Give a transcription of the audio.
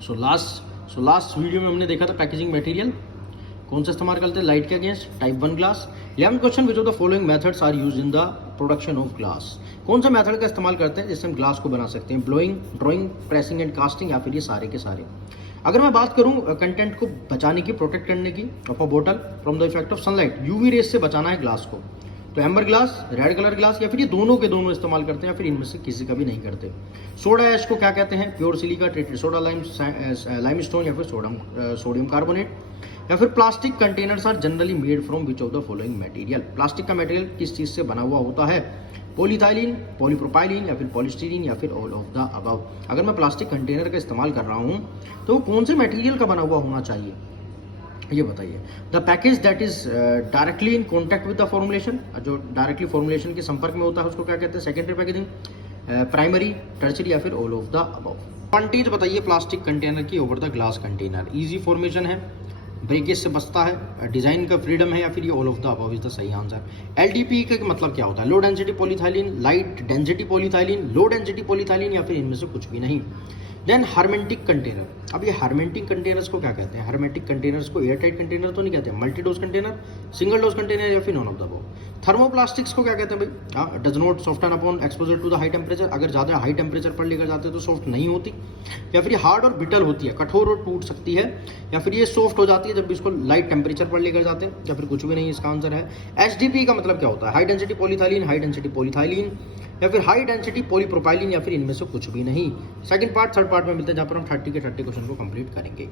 So last video में हमने देखा था पैकेजिंग मटेरियल कौन सा इस्तेमाल करते हैं लाइट के against type 1 glass. 11 question which of the following methods are use in the production of glass. कौन सा मेथड का इस्तेमाल करते हैं जिससे हम ग्लास को बना सकते हैं, blowing, drawing, pressing and casting, या फिर ये सारे के सारे। अगर मैं बात करूं कंटेंट को बचाने की, प्रोटेक्ट करने की ऑफ अ बोतल from the effect of sunlight, UV rays से बचाना है ग्लास को, तो amber glass, red colour glass, या फिर ये दोनों के दोनों इस्तेमाल करते हैं, या फिर इनमें से किसी का भी नहीं करते। सोडा ऐश को क्या कहते हैं? Pure silica, treated soda, limestone, या फिर सोडियम कार्बोनेट। या फिर plastic containers are generally made from which of the following material. Plastic का मटेरियल किस चीज से बना हुआ होता है? पॉलीथाइलिन, पॉलीप्रोपाइलिन, या फिर पॉलीस्टीरीन, या फिर ऑल ऑफ द अबव। अगर मैं प्लास्टिक कंटेनर का इस्तेमाल कर रहा हूं तो कौन से मटेरियल का बना हुआ होना चाहिए ये बताइए। The package that is directly in contact with the formulation, जो डायरेक्टली फॉर्मुलेशन के संपर्क में होता है उसको क्या कहते हैं? सेकेंडरी पैकेजिंग, प्राइमरी, टर्चरी, या फिर all of the above. Advantage बताइए प्लास्टिक कंटेनर की over the glass container. Easy formation है, ब्रेकेज से बचता है, डिजाइन का फ्रीडम है, या फिर ये all of the above is the सही आंसर। एलडीपी का मतलब क्या होता है? Low density polyethylene, light density polyethylene, low density polyethylene, या फिर इनमें से कुछ भी नहीं। Then hermetic container. अब ये हर्मेटिक कंटेनर्स को क्या कहते हैं? हर्मेटिक कंटेनर्स को एयर टाइट कंटेनर तो नहीं कहते, multi dose container, single dose container, या फिर none of the above. Thermoplastics को क्या कहते हैं भाई? Does not soften upon exposure to the high temperature. अगर ज़्यादा हाई टेम्परेचर पर लेकर जाते हैं तो सॉफ्ट नहीं होती, या फिर ये हार्ड और ब्रिटल होती है, कठोर और टूट सकती है, या फिर ये सॉफ्ट हो जाती है जब भी इसको लाइट टेम्परेचर पर लेकर जाते हैं, या फिर कुछ भी नहीं। इसका आंसर है एचडीपी का मतलब क्या होता है? High density polyethylene, high density polyethylene, या फिर हाई डेंसिटी पॉलीप्रोपाइलिन, या फिर इनमें से कुछ भी नहीं। सेकंड पार्ट, थर्ड पार्ट में मिलते हैं जहाँ पर हम 30 के 30 क्वेश्चन को कंप्लीट करेंगे।